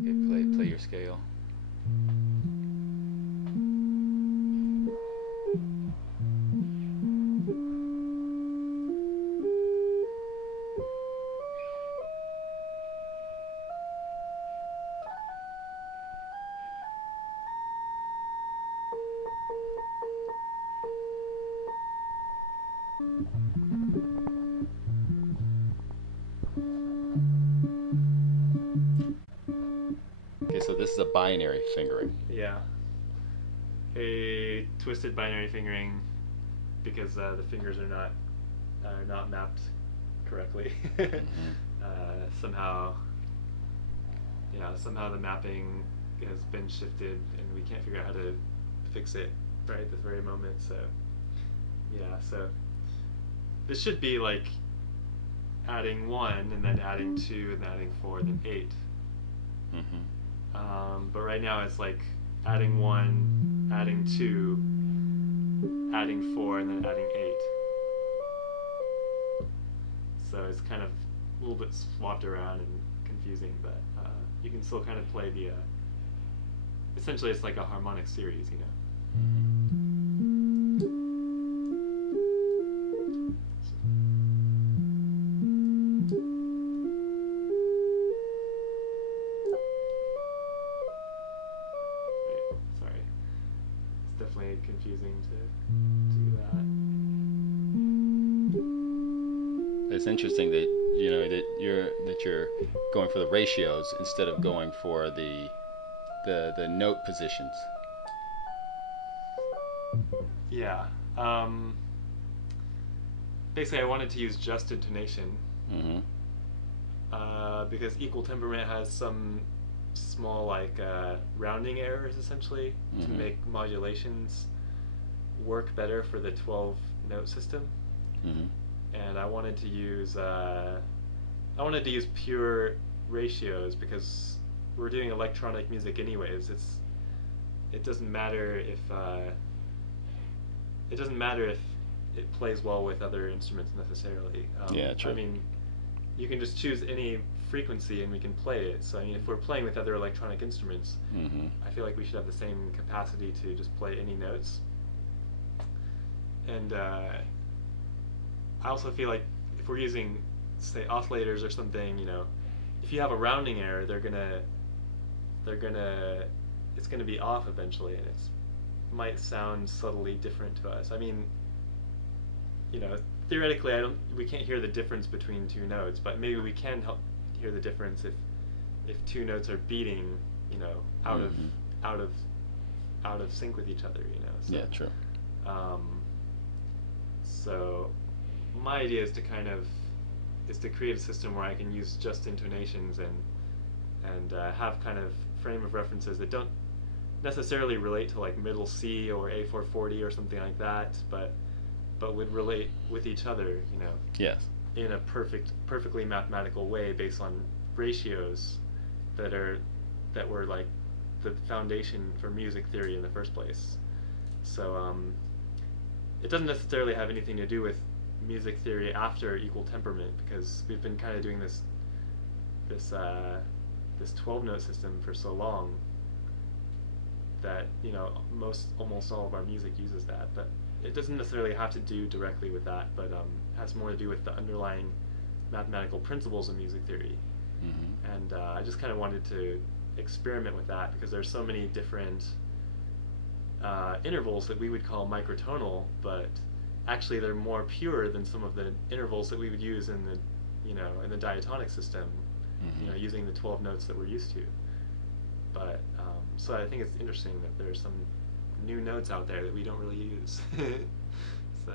Okay, play your scale. Okay, so this is a binary fingering. Yeah, a twisted binary fingering because the fingers are not mapped correctly. Mm-hmm. Somehow, yeah, somehow the mapping has been shifted, and we can't figure out how to fix it right at this very moment. So yeah, so this should be like adding one and then adding two and then adding four and then eight. Mm-hmm. But right now it's like adding one, adding two, adding four, and then adding eight. So it's kind of a little bit swapped around and confusing, but you can still kind of play the. Essentially, it's like a harmonic series, you know. Right, sorry, it's definitely confusing to do It's interesting that you're going for the ratios instead of going for the note positions. that. Yeah. Basically, I wanted to use just intonation Mm-hmm. because equal temperament has some small like rounding errors essentially to Mm-hmm. make modulations work better for the 12 note system, Mm-hmm. and I wanted to use pure ratios because we're doing electronic music anyways. It doesn't matter if it doesn't matter if it plays well with other instruments necessarily. Yeah, I true. mean, you can just choose any frequency and we can play it. So I mean, if we're playing with other electronic instruments, Mm-hmm. I feel like we should have the same capacity to just play any notes. And I also feel like if we're using, say, oscillators or something, you know, if you have a rounding error, they're gonna, it's gonna be off eventually, and it's might sound subtly different to us. I mean, you know, theoretically, we can't hear the difference between two notes, but maybe we can help hear the difference if two notes are beating, you know, Mm-hmm. out of out of sync with each other, you know. Yeah, true. Um, so my idea is to create a system where I can use just intonations and have kind of frame of references that don't necessarily relate to like middle C or A440 or something like that, but would relate with each other, you know, Yes. in a perfectly mathematical way based on ratios that are that were like the foundation for music theory in the first place. So it doesn't necessarily have anything to do with music theory after equal temperament because we've been kind of doing this this 12 note system for so long that, you know, almost all of our music uses that, but it doesn't necessarily have to do directly with that, but has more to do with the underlying mathematical principles of music theory. Mm-hmm. And I just kind of wanted to experiment with that because there's so many different intervals that we would call microtonal, but actually they're more pure than some of the intervals that we would use in the, you know, in the diatonic system, you Mm-hmm. know, using the 12 notes that we're used to. But so I think it's interesting that there's some new notes out there that we don't really use. So